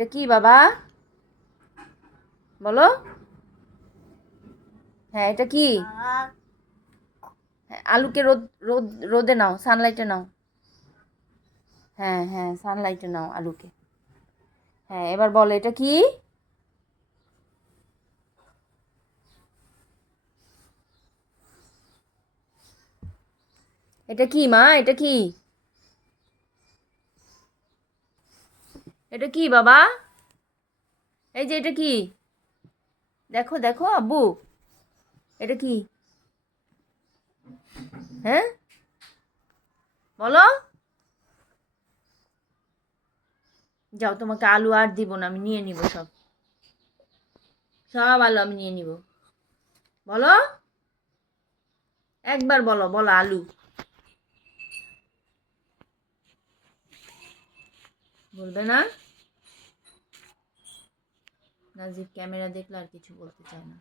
এটা কি বাবা? বলো। হ্যাঁ, এটা কি? হ্যাঁ, আলুকে রোদে নাও, সানলাইটে নাও। হ্যাঁ হ্যাঁ, সানলাইটে নাও আলুকে। হ্যাঁ, এবার বলো এটা কি? এটা কি মা? এটা কি? এটা কি বাবা? এই যে এটা কি? দেখো দেখো আব্বু, এটা কি? হ্যাঁ, বলো। যাও, তোমাকে আলু আর দিব না, আমি নিয়ে নিব সব। সব আলু আমি নিয়ে নিব। বলো, একবার বলো, বলো আলু। বলবে না? নাজিব ক্যামেরা দেখলে আর কিছু বলতে চায় না।